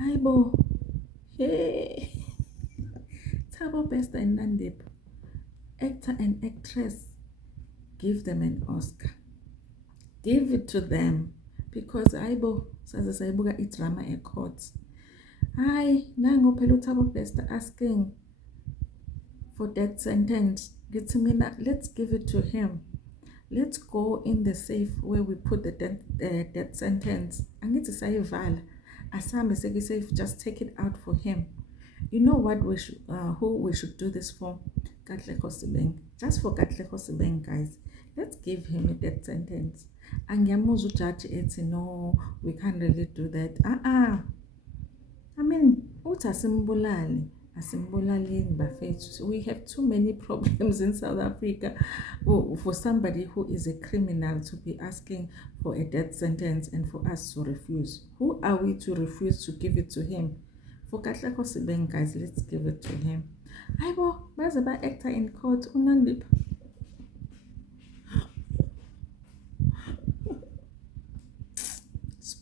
Thabo, hey, Thabo Best and Nandipha, actor and actress, give them an Oscar. Give it to them because Thabo says sayibuka idrama ecourt. Hayi, nango phela uThabo Best asking for death sentence. Get to me now. Let's give it to him. Let's go in the safe where we put the death sentence. Angithi sayivala. Asambe seki safe. Just take it out for him. You know what we should, who we should do this for? Katlego Sibeng. Just for Katlego Sibeng, guys. Let's give him a death sentence. Angiyamuza judge ethi no, we can't really do that. I mean, uthi asimbulali. Asimbulaleni bafethu. We have too many problems in South Africa for somebody who is a criminal to be asking for a death sentence and for us to refuse. Who are we to refuse to give it to him? For Katlego Sibeng, guys, let's give it to him. Hayibo, baze ba-actor in court, uNandipha.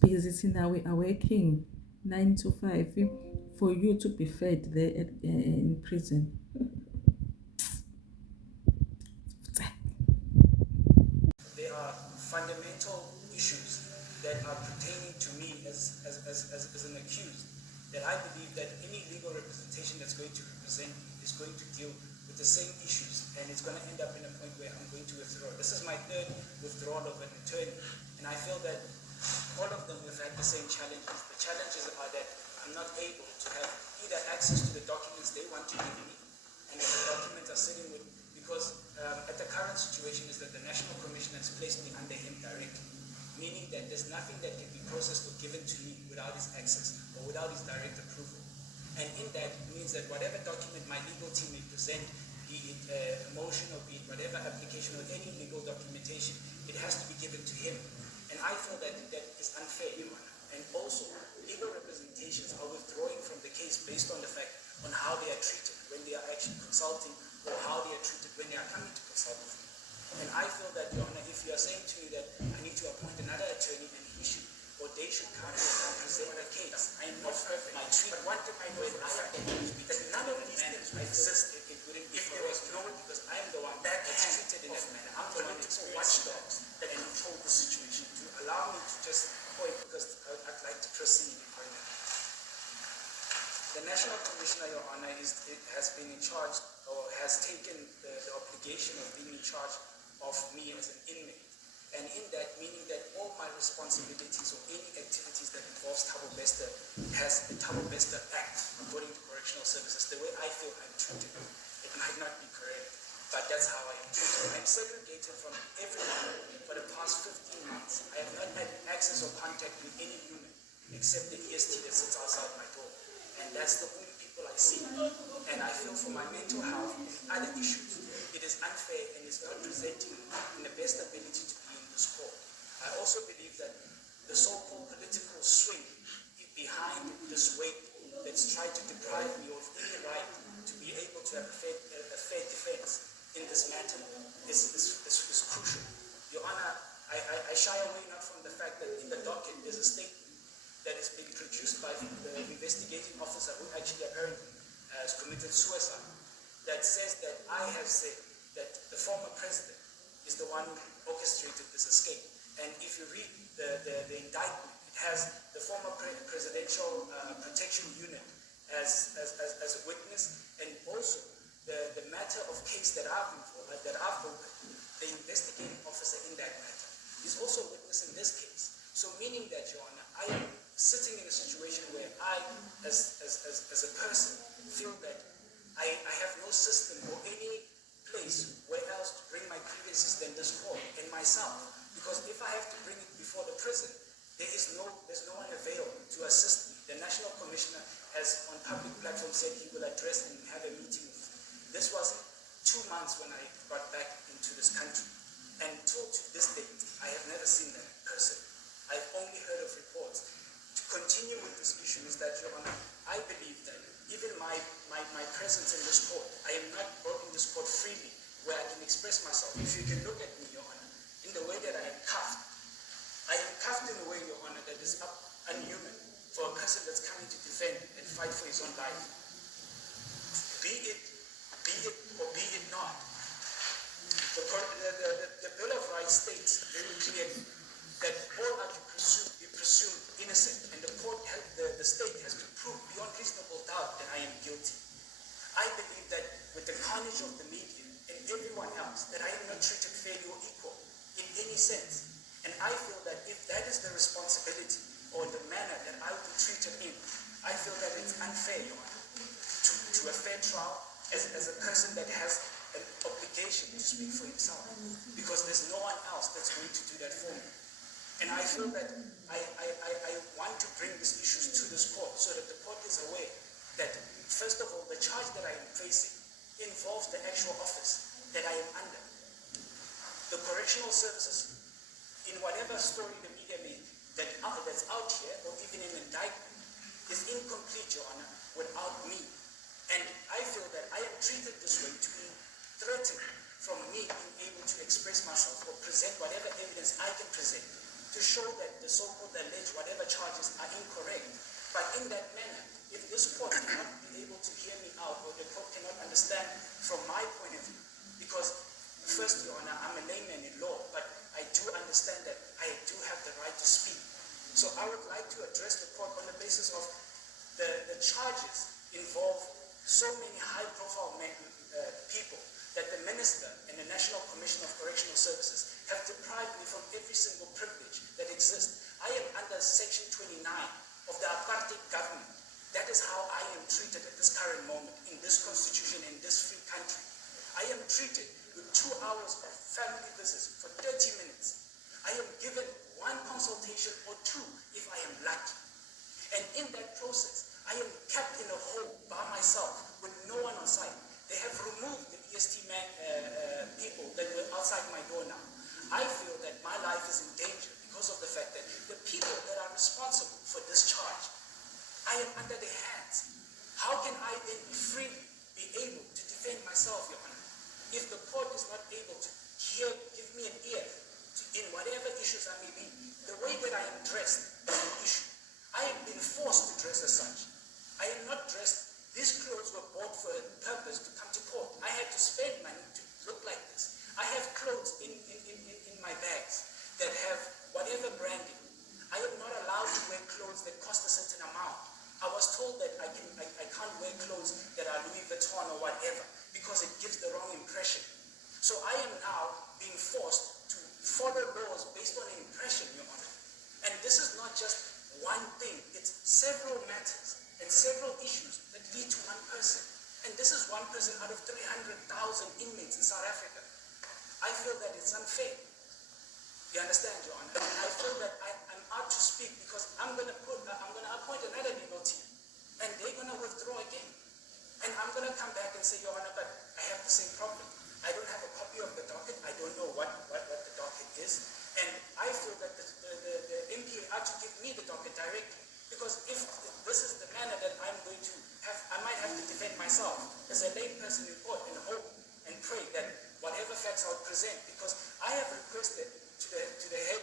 Busy now, we are working 9 to 5 for you to be fed there in prison. There are fundamental issues that are pertaining to me as an accused, that I believe that any legal representation that's going to represent is going to deal with the same issues, and it's going to end up in a point where I'm going to withdraw. This is my third withdrawal of an attorney, and I feel that all of them have had the same challenges. The challenges are that I'm not able to have either access to the documents they want to give me, and that the documents are sitting with, because at the current situation is that the National Commission has placed me under him directly, meaning that there's nothing that can be processed or given to me without his access or without his direct approval. And in that, it means that whatever document my legal team may present, be it a motion or be it whatever application or any legal documentation, it has to be given to him. And I feel that that is unfair, Your Honor. And also, legal representations are withdrawing from the case based on the fact on how they are treated when they are actually consulting, or how they are treated when they are coming to consult with me. And I feel that, Your Honor, if you are saying to me that I need to appoint another attorney and he should, or they should come and present the case, I am not perfect. My treatment, one thing I know is that none of these things would exist if it wouldn't be correct. Because I am the one that's treated in that manner. I'm the one that's watchdogs that control the situation. To allow me to just point, because I'd like to proceed further. The National Commissioner, Your Honor, has been in charge, or has taken the obligation of being in charge of me as an inmate. And in that, meaning that all my responsibilities or any activities that involves Thabo Best has the Thabo Best Act, according to correctional services, the way I feel I'm treated. It might not be correct, but that's how I am treated. I'm segregated from everyone for the past 15 months. I have not had access or contact with any human except the EST that sits outside my door. And that's the only people I see. And I feel for my mental health and other issues, it is unfair and is not presenting in the best ability to be in this court. I also believe that the so-called political swing behind this weight that's tried to deprive me of any right to be able to have a fair defense in this matter is crucial. Your Honor, I shy away not from the fact that in the docket there's a statement that has been produced by the investigating officer who actually apparently has committed suicide, that says that I have said that the former president is the one who orchestrated this escape. And if you read the indictment, it has the former presidential protection unit as a witness, and also the matter of case that I've opened, the investigating officer in that matter is also a witness in this case. So meaning that, Your Honor, I am sitting in a situation where I, as a person, feel that I have no system or any place where else to bring my grievances than this court and myself. Because if I have to bring it before the prison, there's no one available to assist me. The National Commissioner has on public platform said he will address and have a meeting with me. This was 2 months when I got back into this country. And till to this date, I have never seen that person. I've only heard of reports. To continue with this issue is that, Your Honor, I believe that even my presence in this court, I am not brought in this court freely, where I can express myself. If you can look at me, Your Honor, in the way that I am cuffed in a way, Your Honor, that is unhuman for a person that's coming to defend and fight for his own life. Be it or be it not. The Bill of Rights states very clearly that all are to be presumed innocent, and the state has to prove beyond reasonable doubt that I am guilty. I believe that with the carnage of the media and everyone else, that I am not treated fairly or equal in any sense. And I feel that if that is the responsibility or the manner that I will be treated in, I feel that it's unfair, Your Honor, to a fair trial as a person that has an obligation to speak for himself, because there's no one else that's going to do that for me. And I feel that I want to bring these issues to this court so that the court is aware that, first of all, the charge that I am facing involves the actual office that I am under. The correctional services, in whatever story the media made that's out here, or even in indictment, is incomplete, Your Honor, without me. And I feel that I am treated this way to be threatened from me being able to express myself or present whatever evidence I can present to show that the so-called alleged whatever charges are incorrect. But in that manner, if this court cannot be able to hear me out, or the court cannot understand from my point of view, because first, Your Honor, I'm a layman in law, but I do understand that I do have the right to speak. So I would like to address the court on the basis of the charges involve so many high-profile people that the Minister and the National Commission of Correctional Services have deprived me from every single privilege that exists. I am under Section 29 of the apartheid government. That is how I am treated at this current moment in this constitution, in this free country. I am treated with 2 hours of family visits for 30 minutes. I am given 1 consultation or 2 if I am lucky. And in that process, I am kept in a hole by myself with no one on site. They have removed the EST people that were outside my door now. I feel that my life is in danger because of the fact that the people that are responsible for this charge, I am under their hands. How can I then freely be able to defend myself, Your Honor, if the court is not able to give me an ear in whatever issues I may be? The way that I am dressed is an issue. I have been forced to dress as such. I am not dressed. These clothes were bought for a purpose to come to court. I had to spend money to look like this. I have clothes in my bags that have whatever branding. I am not allowed to wear clothes that cost a certain amount. I was told that I can't wear clothes that are Louis Vuitton or whatever because it gives the wrong impression. So I am now being forced to follow laws based on impression, Your Honor. And this is not just one thing. It's several matters and several issues that lead to one person. And this is one person out of 300,000 inmates in South Africa. I feel that it's unfair. You understand, Your Honor? I feel that I'm out to speak because I'm going to appoint another legal team, and they're going to withdraw again. And I'm going to come back and say, Your Honor, but I have the same problem. I don't have a copy of the docket. I don't know what the docket is. And I feel that the MPA ought to give me the docket directly. Because if this is the manner that I'm going to have, I might have to defend myself as a lay person in court and hope and pray that whatever facts I'll present, because I have requested to the head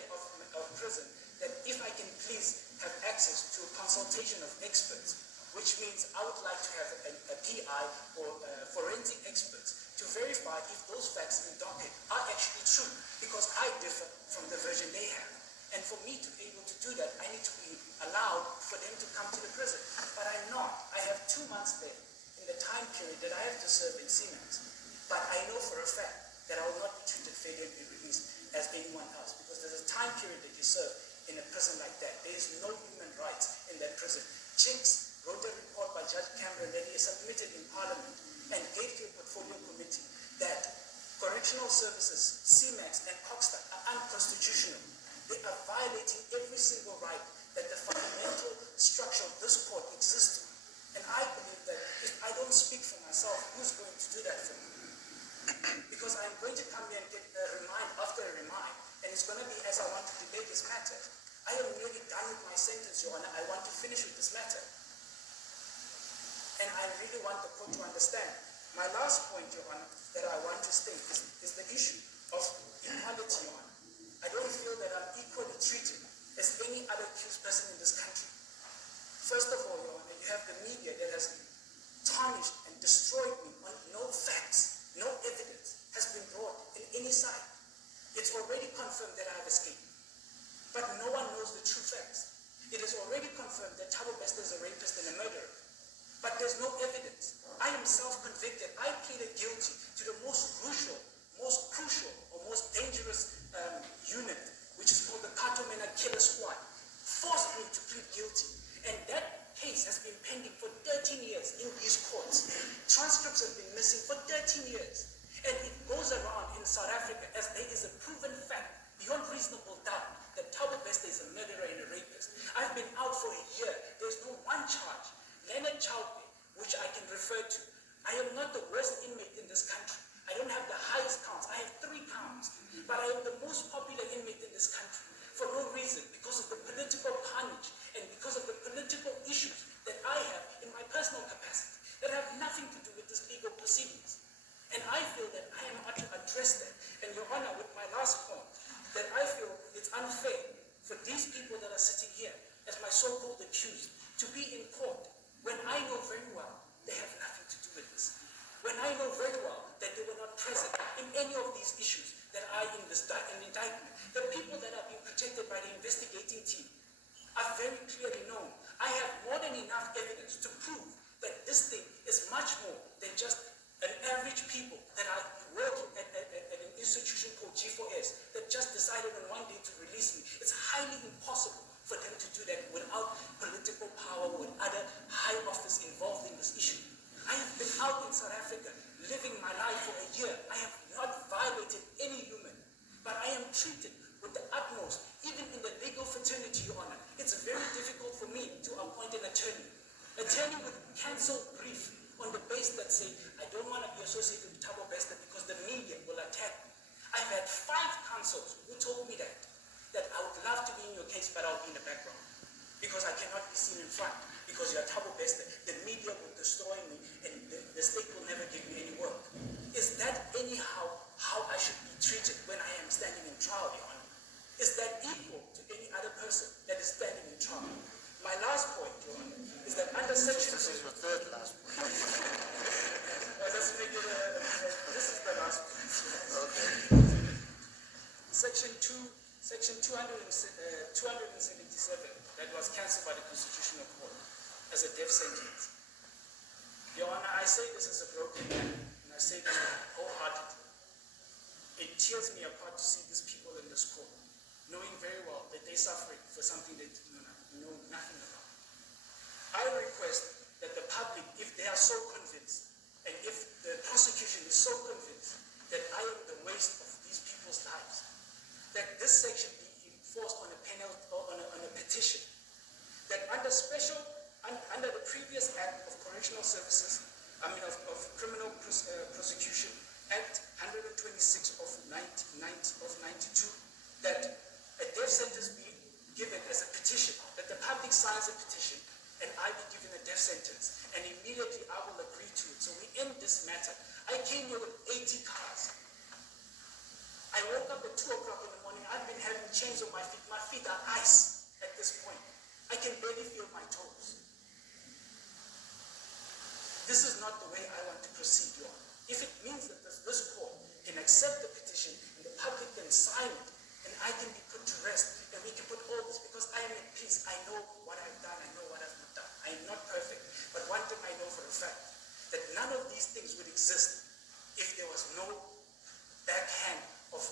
of prison that if I can please have access to a consultation of experts, which means I would like to have a PI or forensic experts to verify if those facts in the docket are actually true, because I differ from the version they have. And for me to be able to do that, I need to be allowed for them to come to the prison. But I'm not. I have 2 months there in the time period that I have to serve in Siemens. But I know for a fact that I will not be treated fairly and be released as anyone else, because there's a time period that you serve in a prison like that. There is no human rights in that prison. Jinx wrote a report by Judge Cameron that he submitted in Parliament and gave to a portfolio committee that correctional services, CMAX and Coxstar are unconstitutional. They are violating every single right that the fundamental structure of this court exists in. And I believe that if I don't speak for myself, who's going to do that for me? Because I'm going to come here and get a remind after a remind, and it's going to be as I want to debate this matter. I am nearly done with my sentence, Your Honor. I want to finish with this matter. And I really want the court to understand. My last point, Your Honor, that I want to state is the issue of equality, Your Honor. I don't feel that I'm equally treated as any other accused person in this country. First of all, Your Honor, you have the media that has tarnished and destroyed me on no facts, no evidence has been brought in any side. It's already confirmed that I have escaped, but no one knows the true facts. It is already confirmed that Thabo Bester is a rapist and a murderer, but there's no evidence. I am self-convicted. I pleaded guilty to the most crucial, or most dangerous unit, which is called the Courtroom Killer Squad, forced me to plead guilty. And that case has been pending for 13 years in these courts. Transcripts have been missing for 13 years. And it goes around in South Africa as there is a proven fact, beyond reasonable doubt, that Thabo Bester is a murderer and a rapist. I've been out for a year. There's no one charge. Leonard Chaupe, which I can refer to. I am not the worst inmate in this country. I don't have the highest counts. I have 3 counts. But I am the most popular inmate in this country for no reason, because of the political carnage and because of the political issues that I have in my personal capacity that have nothing to do with this legal proceedings. And I feel that I am out to address that. And Your Honor, with my last point, that I feel it's unfair for these people that are sitting here as my so-called accused to be in court when I know very well they have nothing to do with this. When I know very well that they were not present in any of these issues that are in this indictment. The people that are being protected by the investigating team are very clearly known. I have more than enough evidence to prove that this thing is much more than just an average people that are working at an institution called G4S that just decided on one day to release me. It's highly impossible for them to do that without political power or with other high office involved in this issue. I have been out in South Africa living my life for a year. I have not violated any human, but I am treated with the utmost, even in the legal fraternity, Your Honor. It's very difficult for me to appoint an attorney. Attorney would cancel brief on the base that say, I don't want to be associated with Thabo Bester because the media will attack me. I've had 5 counsels who told me that I would love to be in your case, but I'll be in the background because I cannot be seen in front because you're Thabo Bester. The media will destroy me and the state will never give me any work. Is that anyhow how I should be treated when I am standing in trial, Your Honor? Is that equal to any other person that is standing in trial? My last point, Your Honor, is that under section... This is your third last point. Let's make it this is the last point. Okay. Section 277 that was cancelled by the Constitutional Court as a death sentence. Your Honor, I say this as a broken man, and I say this wholeheartedly. It tears me apart to see these people in this court, knowing very well that they're suffering for something they know nothing about. I request that the public, if they are so convinced, and if the prosecution is so convinced that I am the waste of these people's lives, that this section be enforced on a penalty or on a petition, that under the previous Act of Correctional Services, of Criminal Prosecution, Act 126 of 92, that a death sentence be given as a petition, that the public signs a petition, and I be given a death sentence, and immediately I will agree to it. So we end this matter. I came here with 80 cars. I woke up at 2 o'clock in the morning. I've been having chains on my feet. My feet are ice at this point. I can barely feel my toes. This is not the way I want to proceed, Your Honor. If it means that this court can accept the petition and the public can sign it, and I can be put to rest, and we can put all this, because I am at peace. I know what I've done. I know what I've not done. I am not perfect. But one thing I know for a fact, that none of these things would exist if there was no backhand of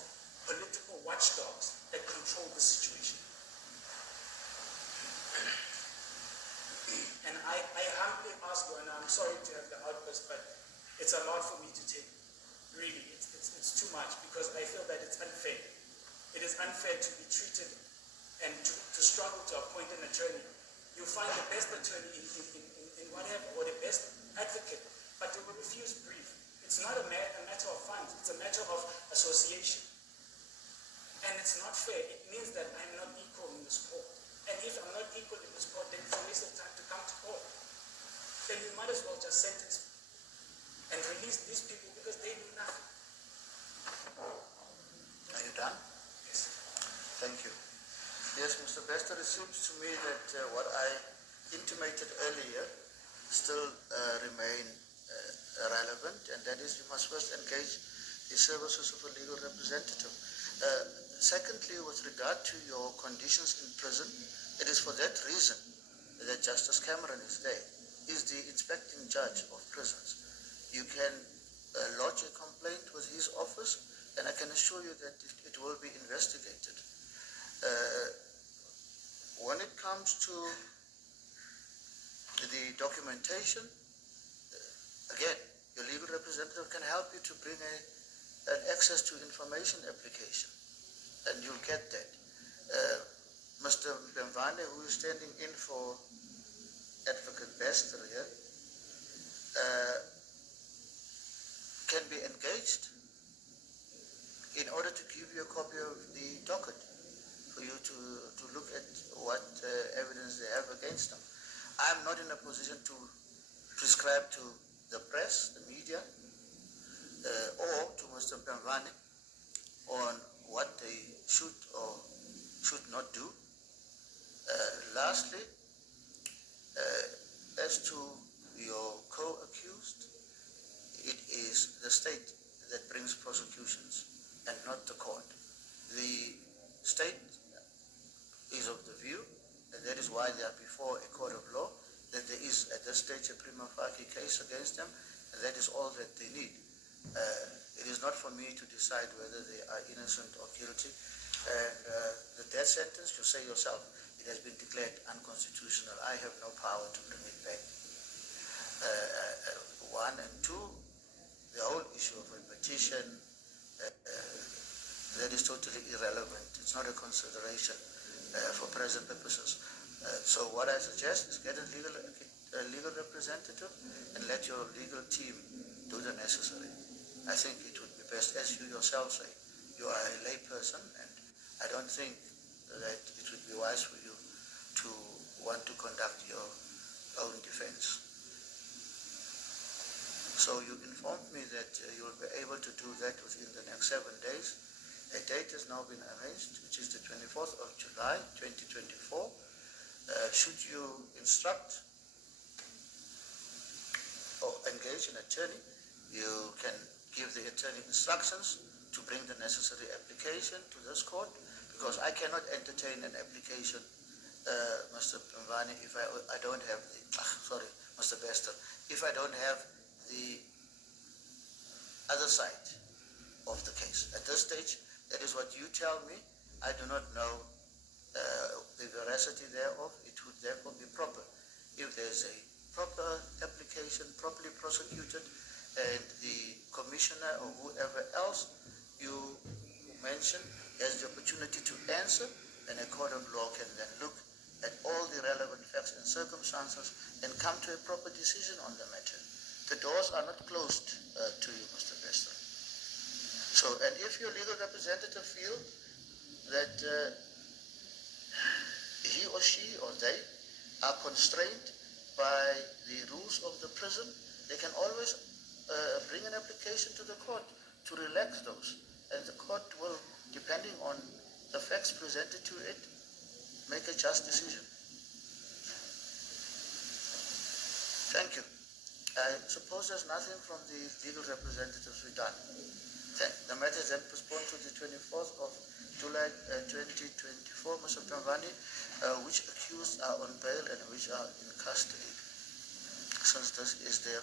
political watchdogs that control the situation. And I humbly ask you, and I'm sorry to have the outburst, but it's a lot for me to take. Really, it's too much, because I feel that it's unfair. It is unfair to be treated and to struggle to appoint an attorney. You find the best attorney in whatever, or the best advocate, but they will refuse brief. It's not a matter of funds, it's a matter of association. And it's not fair. It means that I'm not equal in this court. And if I'm not equal in this court, then it's a waste of time to come to court. Then you might as well just sentence me and release these people because they do nothing. Are you done? Yes. Thank you. Yes, Mr. Bester, it seems to me that what I intimated earlier still remain relevant, and that is you must first engage the services of a legal representative. Secondly, with regard to your conditions in prison, it is for that reason that Justice Cameron is there. He's the inspecting judge of prisons. You can lodge a complaint with his office, and I can assure you that it will be investigated. When it comes to the documentation, again, your legal representative can help you to bring an access to information application, and you'll get that. Mr. Bemvane, who is standing in for Advocate Bester here, can be engaged in order to give you a copy of the docket for you to look at what evidence they have against them. I'm not in a position to prescribe to the press, the media, or to Mr. Bemvane on what they should or should not do. Lastly, as to your co-accused, it is the state that brings prosecutions and not the court. The state is of the view, and that is why they are before a court of law, that there is at this stage a prima facie case against them, and that is all that they need. It is not for me to decide whether they are innocent or guilty. And the death sentence, you say yourself, it has been declared unconstitutional. I have no power to bring it back. One, and two, the whole issue of a petition, that is totally irrelevant. It's not a consideration for present purposes. So what I suggest is get a legal representative and let your legal team do the necessary. I think it would be best, as you yourself say, you are a lay person, and I don't think that it would be wise for you to want to conduct your own defense. So you informed me that you will be able to do that within the next 7 days. A date has now been arranged, which is the 24th of July, 2024. Should you instruct or engage an attorney, you can give the attorney instructions to bring the necessary application to this court, because I cannot entertain an application, Mr. Bemvane, if I don't have the, Mr. Bester, if I don't have the other side of the case. At this stage, that is what you tell me. I do not know the veracity thereof. It would therefore be proper if there's a proper application, properly prosecuted, and the commissioner or whoever else you mention has the opportunity to answer, and a court of law can then look at all the relevant facts and circumstances and come to a proper decision on the matter. The doors are not closed to you, Mr. Bester. So, and if your legal representative feel that he or she or they are constrained by the rules of the prison, they can always bring an application to the court to relax those. And the court will, depending on the facts presented to it, make a just decision. Thank you. I suppose there's nothing from the legal representatives we've done. The matter is then postponed to the 24th of July 2024, Mr. Bemvane. Which accused are on bail and which are in custody? Since this is their